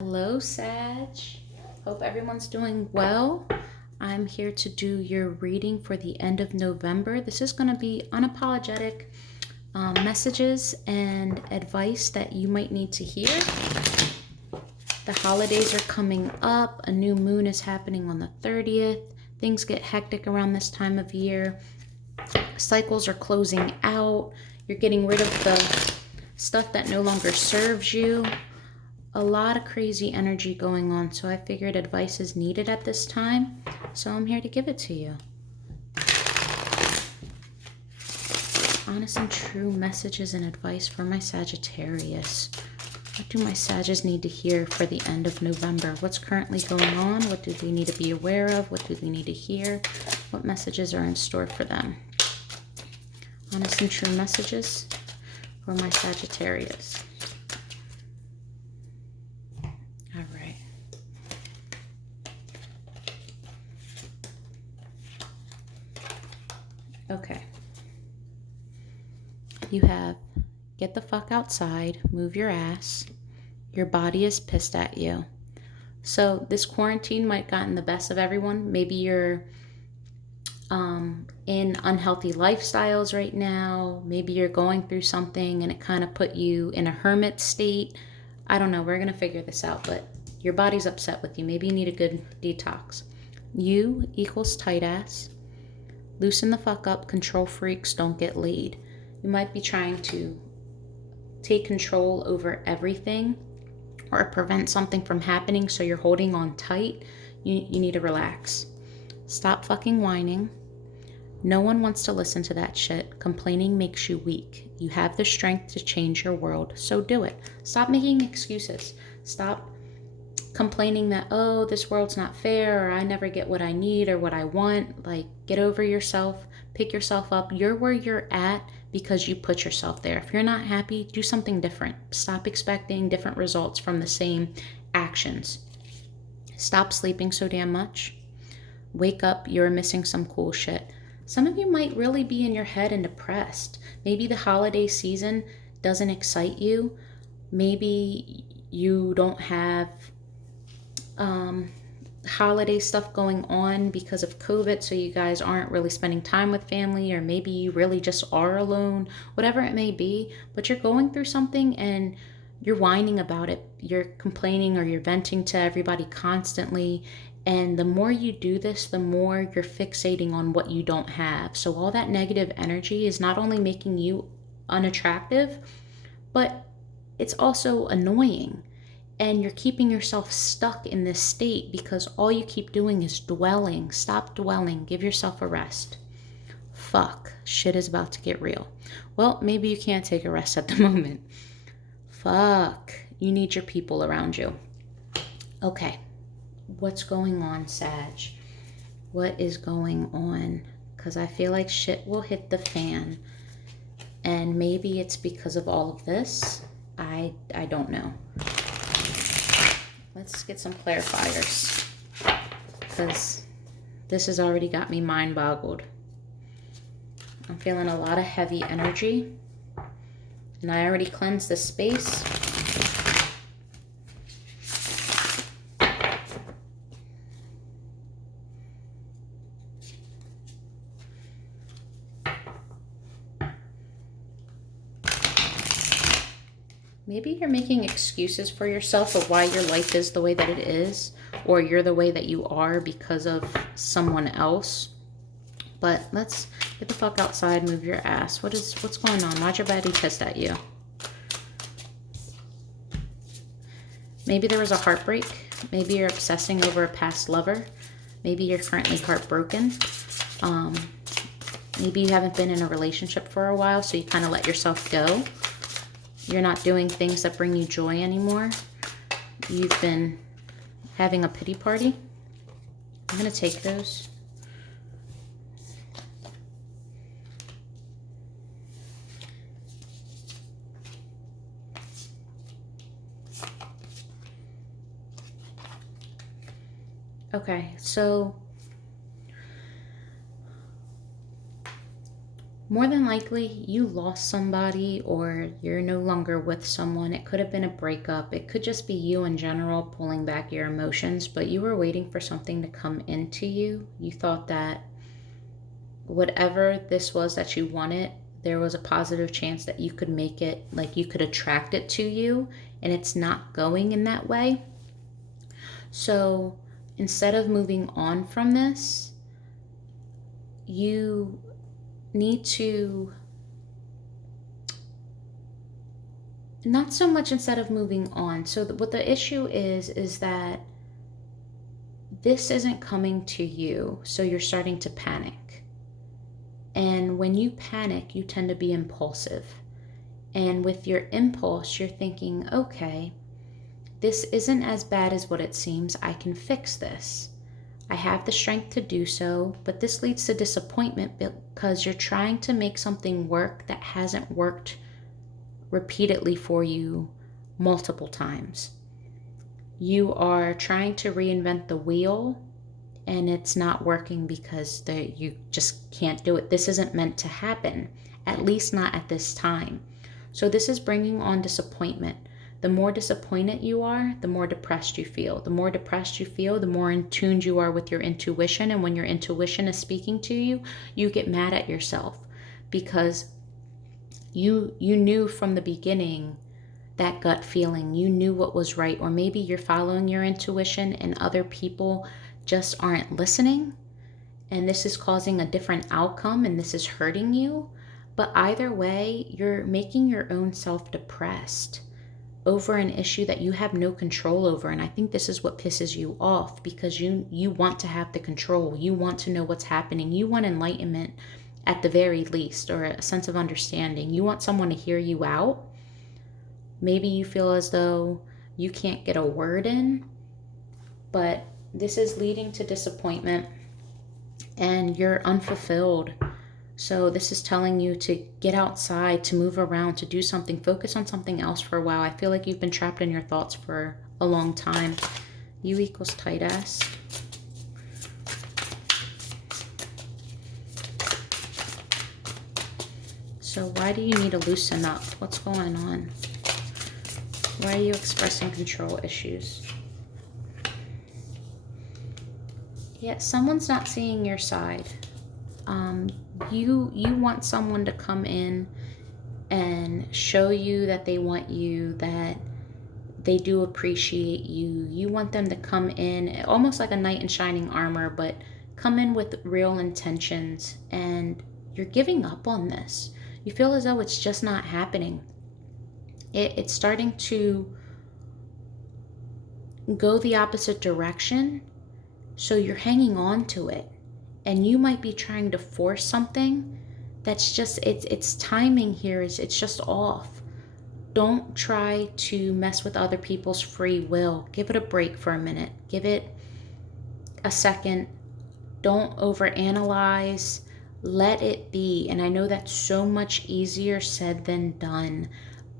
Hello, Sag. Hope everyone's doing well. I'm here to do your reading for the end of November. This is going to be unapologetic messages and advice that you might need to hear. The holidays are coming up. A new moon is happening on the 30th. Things get hectic around this time of year. Cycles are closing out. You're getting rid of the stuff that no longer serves you. A lot of crazy energy going on, so I figured advice is needed at this time, so I'm here to give it to you. Honest and true messages and advice for my Sagittarius. What do my Sagittarius need to hear for the end of November? What's currently going on? What do they need to be aware of? What do they need to hear? What messages are in store for them? Honest and true messages for my Sagittarius. All right. Okay. You have get the fuck outside, move your ass. Your body is pissed at you. So this quarantine might have gotten the best of everyone. Maybe you're in unhealthy lifestyles right now. Maybe you're going through something and it kind of put you in a hermit state. I don't know. We're going to figure this out, but your body's upset with you. Maybe you need a good detox. You equals tight ass. Loosen the fuck up. Control freaks don't get laid. You might be trying to take control over everything or prevent something from happening, so you're holding on tight. You need to relax. Stop fucking whining. No one wants to listen to that shit. Complaining makes you weak. You have the strength to change your world, so do it. Stop making excuses. Stop complaining that, oh, this world's not fair, or I never get what I need or what I want. Like, get over yourself. Pick yourself up. You're where you're at because you put yourself there. If you're not happy, do something different. Stop expecting different results from the same actions. Stop sleeping so damn much. Wake up. You're missing some cool shit. Some of you might really be in your head and depressed. Maybe the holiday season doesn't excite you. Maybe you don't have holiday stuff going on because of COVID, so you guys aren't really spending time with family, or maybe you really just are alone, whatever it may be, but you're going through something and you're whining about it. You're complaining or you're venting to everybody constantly. And the more you do this, the more you're fixating on what you don't have. So all that negative energy is not only making you unattractive, but it's also annoying. And you're keeping yourself stuck in this state because all you keep doing is dwelling. Stop dwelling. Give yourself a rest. Fuck. Shit is about to get real. Well, maybe you can't take a rest at the moment. Fuck. You need your people around you. Okay. What's going on, Sag? What is going on? Because I feel like shit will hit the fan. And maybe it's because of all of this. I don't know. Let's get some clarifiers, because this has already got me mind boggled. I'm feeling a lot of heavy energy, and I already cleansed the space. Maybe you're making excuses for yourself of why your life is the way that it is, or you're the way that you are because of someone else. But let's get the fuck outside, move your ass. What's going on? Why'd your body pissed at you? Maybe there was a heartbreak. Maybe you're obsessing over a past lover. Maybe you're currently heartbroken. Maybe you haven't been in a relationship for a while, so you kind of let yourself go. You're not doing things that bring you joy anymore. You've been having a pity party. I'm going to take those. Okay, so More than likely, you lost somebody or you're no longer with someone. It could have been a breakup. It could just be you in general pulling back your emotions, but you were waiting for something to come into you. You thought that whatever this was that you wanted, there was a positive chance that you could make it, like you could attract it to you, and it's not going in that way. So instead of moving on from this, you need to, not so much instead of moving on. So what the issue is that this isn't coming to you, so you're starting to panic. And when you panic, you tend to be impulsive. And with your impulse, you're thinking, okay, this isn't as bad as what it seems. I can fix this. I have the strength to do so, but this leads to disappointment because you're trying to make something work that hasn't worked repeatedly for you multiple times. You are trying to reinvent the wheel and it's not working because you just can't do it. This isn't meant to happen, at least not at this time. So this is bringing on disappointment. The more disappointed you are, the more depressed you feel. The more depressed you feel, the more in tune you are with your intuition. And when your intuition is speaking to you, you get mad at yourself because you knew from the beginning that gut feeling. You knew what was right. Or maybe you're following your intuition and other people just aren't listening. And this is causing a different outcome and this is hurting you. But either way, you're making your own self depressed over an issue that you have no control over. And I think this is what pisses you off because you want to have the control. You want to know what's happening. You want enlightenment at the very least, or a sense of understanding. You want someone to hear you out. Maybe you feel as though you can't get a word in, but this is leading to disappointment and you're unfulfilled. So this is telling you to get outside, to move around, to do something, focus on something else for a while. I feel like you've been trapped in your thoughts for a long time. U equals tight ass. So why do you need to loosen up? What's going on? Why are you expressing control issues? Yeah, someone's not seeing your side. You want someone to come in and show you that they want you, that they do appreciate you. You want them to come in almost like a knight in shining armor, but come in with real intentions, and you're giving up on this. You feel as though it's just not happening. It's starting to go the opposite direction, so you're hanging on to it. And you might be trying to force something that's just, it's timing here is, it's just off. Don't try to mess with other people's free will. Give it a break for a minute. Give it a second. Don't overanalyze. Let it be. And I know that's so much easier said than done,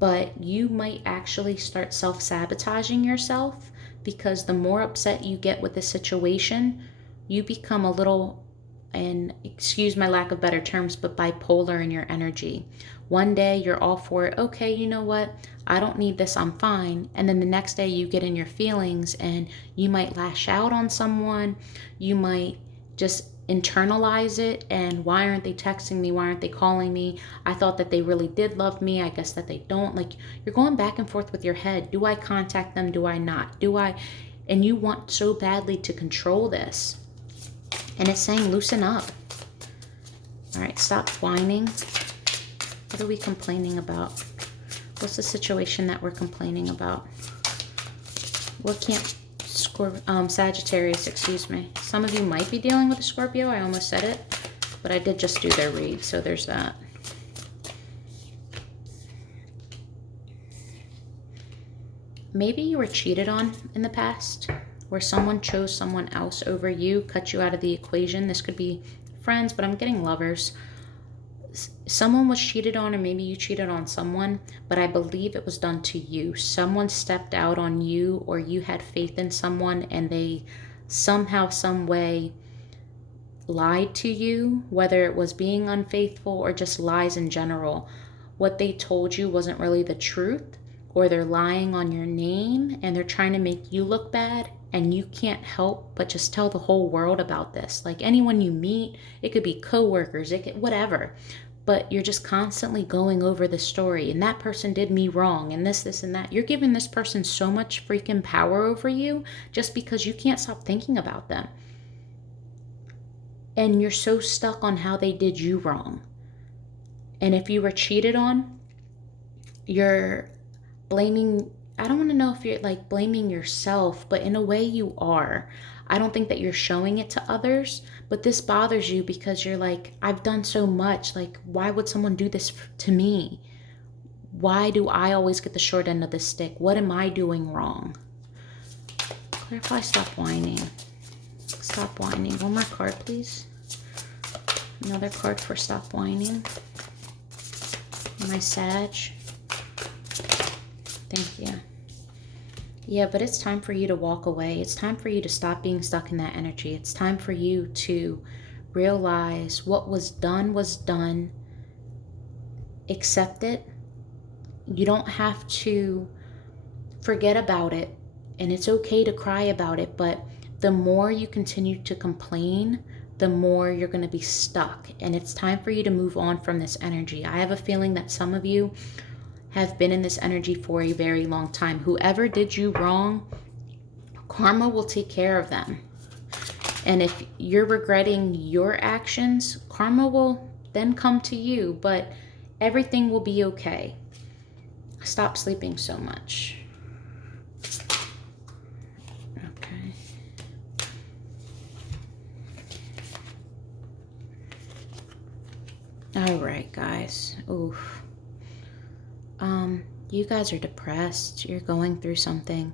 but you might actually start self-sabotaging yourself because the more upset you get with the situation, you become a little, and excuse my lack of better terms, but bipolar in your energy. One day you're all for it. Okay, you know what? I don't need this. I'm fine. And then the next day you get in your feelings and you might lash out on someone. You might just internalize it. And why aren't they texting me? Why aren't they calling me? I thought that they really did love me. I guess that they don't. Like, you're going back and forth with your head. Do I contact them? Do I not? Do I? And you want so badly to control this. And it's saying loosen up. All right, stop whining. What are we complaining about? What's the situation that we're complaining about? What can't Sagittarius, excuse me. Some of you might be dealing with a Scorpio. I almost said it, but I did just do their read, so there's that. Maybe you were cheated on in the past, where someone chose someone else over you, cut you out of the equation. This could be friends, but I'm getting lovers. Someone was cheated on, or maybe you cheated on someone, but I believe it was done to you. Someone stepped out on you, or you had faith in someone and they somehow, some way lied to you, whether it was being unfaithful or just lies in general, what they told you wasn't really the truth, or they're lying on your name and they're trying to make you look bad, and you can't help but just tell the whole world about this. Like anyone you meet, it could be coworkers, it could whatever, but you're just constantly going over the story, and that person did me wrong and this and that. You're giving this person so much freaking power over you just because you can't stop thinking about them. And you're so stuck on how they did you wrong. And if you were cheated on, you're blaming, I don't want to know if you're like blaming yourself, but in a way you are. I don't think that you're showing it to others, but this bothers you because you're like, I've done so much. Like, why would someone do this to me? Why do I always get the short end of the stick? What am I doing wrong? Clarify, stop whining. Stop whining. One more card, please. Another card for stop whining. My Sag. Thank you. Yeah, but it's time for you to walk away. It's time for you to stop being stuck in that energy. It's time for you to realize what was done. Accept it. You don't have to forget about it. And it's okay to cry about it. But the more you continue to complain, the more you're going to be stuck. And it's time for you to move on from this energy. I have a feeling that some of you have been in this energy for a very long time. Whoever did you wrong, karma will take care of them. And if you're regretting your actions, karma will then come to you, but everything will be okay. Stop sleeping so much. Okay. All right, guys. Oof. You guys are depressed. You're going through something.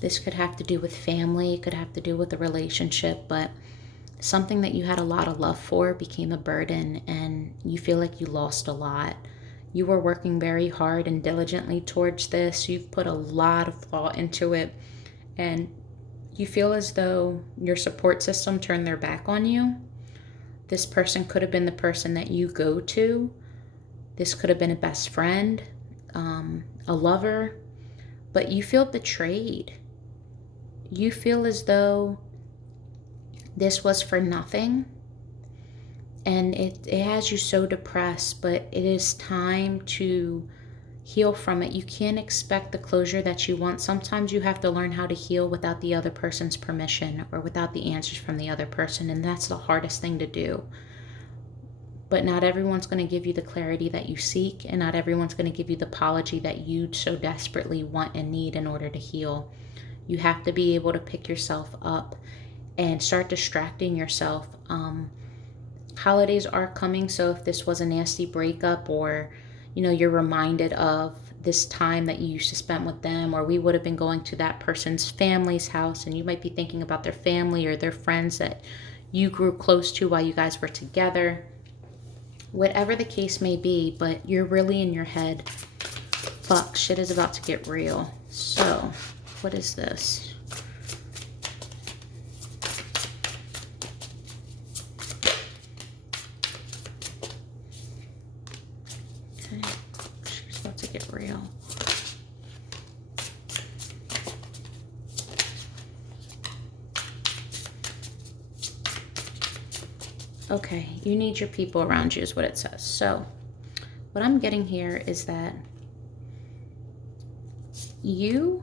This could have to do with family. It could have to do with a relationship, but something that you had a lot of love for became a burden, and you feel like you lost a lot. You were working very hard and diligently towards this. You've put a lot of thought into it, and you feel as though your support system turned their back on you. This person could have been the person that you go to. This could have been a best friend, a lover, but you feel betrayed. You feel as though this was for nothing, and it has you so depressed, but it is time to heal from it. You can't expect the closure that you want. Sometimes you have to learn how to heal without the other person's permission or without the answers from the other person, and that's the hardest thing to do. But not everyone's going to give you the clarity that you seek, and not everyone's going to give you the apology that you so desperately want and need in order to heal. You have to be able to pick yourself up and start distracting yourself. Holidays are coming, so if this was a nasty breakup, or you're reminded of this time that you used to spend with them, or we would have been going to that person's family's house, and you might be thinking about their family or their friends that you grew close to while you guys were together. Whatever the case may be, but you're really in your head. Fuck, shit is about to get real. So, what is this? Okay, shit's about to get real. Okay, you need your people around you is what it says. So what I'm getting here is that you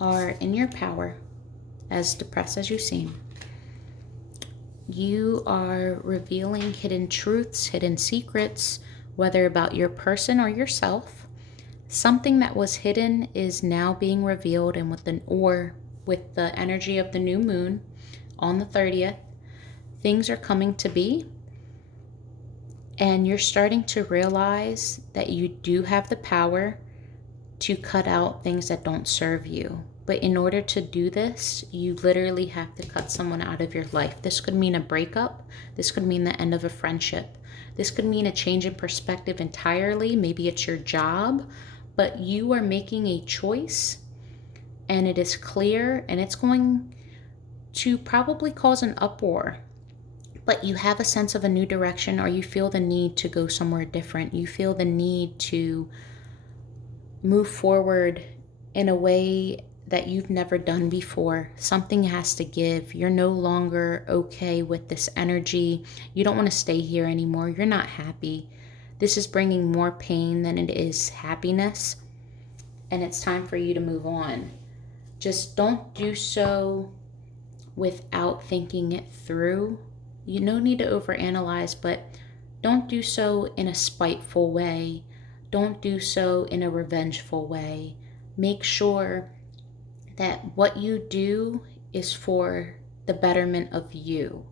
are in your power, as depressed as you seem. You are revealing hidden truths, hidden secrets, whether about your person or yourself. Something that was hidden is now being revealed, and with the energy of the new moon on the 30th, things are coming to be, and you're starting to realize that you do have the power to cut out things that don't serve you. But in order to do this, you literally have to cut someone out of your life. This could mean a breakup. This could mean the end of a friendship. This could mean a change in perspective entirely. Maybe it's your job, but you are making a choice, and it is clear, and it's going to probably cause an uproar. But you have a sense of a new direction, or you feel the need to go somewhere different. You feel the need to move forward in a way that you've never done before. Something has to give. You're no longer okay with this energy. You don't want to stay here anymore. You're not happy. This is bringing more pain than it is happiness. And it's time for you to move on. Just don't do so without thinking it through. You no need to overanalyze, but don't do so in a spiteful way. Don't do so in a revengeful way. Make sure that what you do is for the betterment of you,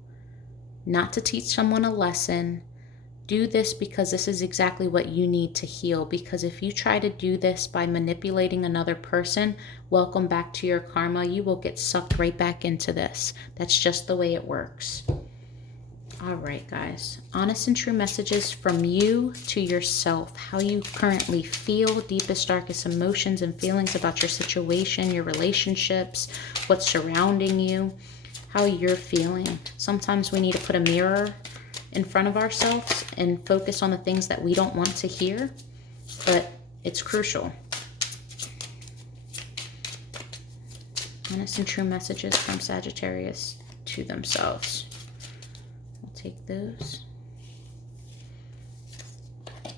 not to teach someone a lesson. Do this because this is exactly what you need to heal. Because if you try to do this by manipulating another person, welcome back to your karma. You will get sucked right back into this. That's just the way it works. All right, guys. Honest and true messages from you to yourself. How you currently feel, deepest, darkest emotions and feelings about your situation, your relationships, what's surrounding you, how you're feeling. Sometimes we need to put a mirror in front of ourselves and focus on the things that we don't want to hear, but it's crucial. Honest and true messages from Sagittarius to themselves. Take those.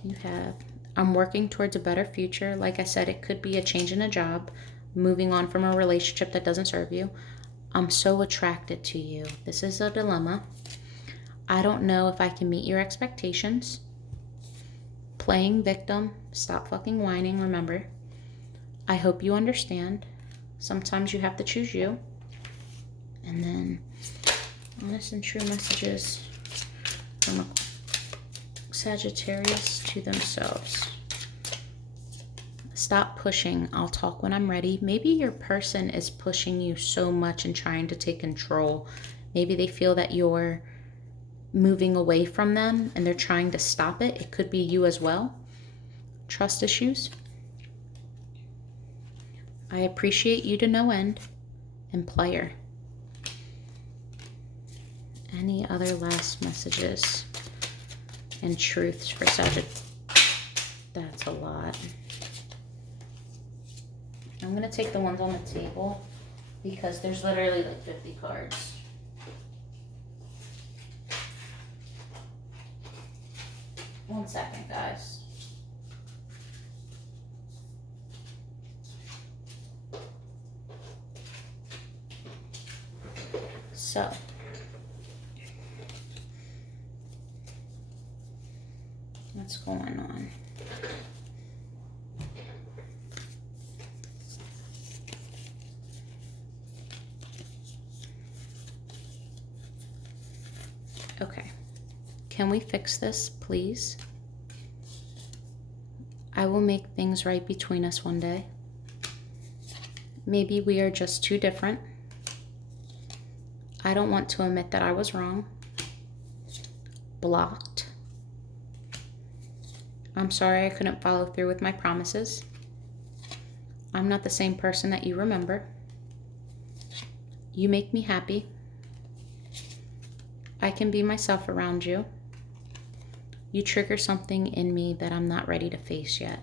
You have, I'm working towards a better future. Like I said, it could be a change in a job, moving on from a relationship that doesn't serve you. I'm so attracted to you. This is a dilemma. I don't know if I can meet your expectations. Playing victim. Stop fucking whining, remember. I hope you understand. Sometimes you have to choose you. And then honest and true messages from a Sagittarius to themselves. Stop pushing. I'll talk when I'm ready. Maybe your person is pushing you so much and trying to take control. Maybe they feel that you're moving away from them and they're trying to stop it. It could be you as well. Trust issues. I appreciate you to no end. And player. Any other last messages and truths for Sagittarius? That's a lot. I'm going to take the ones on the table because there's literally like 50 cards. One second, guys. So, what's going on? Okay. Can we fix this, please? I will make things right between us one day. Maybe we are just too different. I don't want to admit that I was wrong. Blocked. I'm sorry I couldn't follow through with my promises. I'm not the same person that you remember. You make me happy. I can be myself around you. You trigger something in me that I'm not ready to face yet.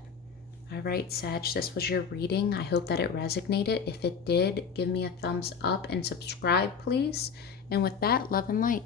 All right, Sag, this was your reading. I hope that it resonated. If it did, give me a thumbs up and subscribe, please. And with that, love and light.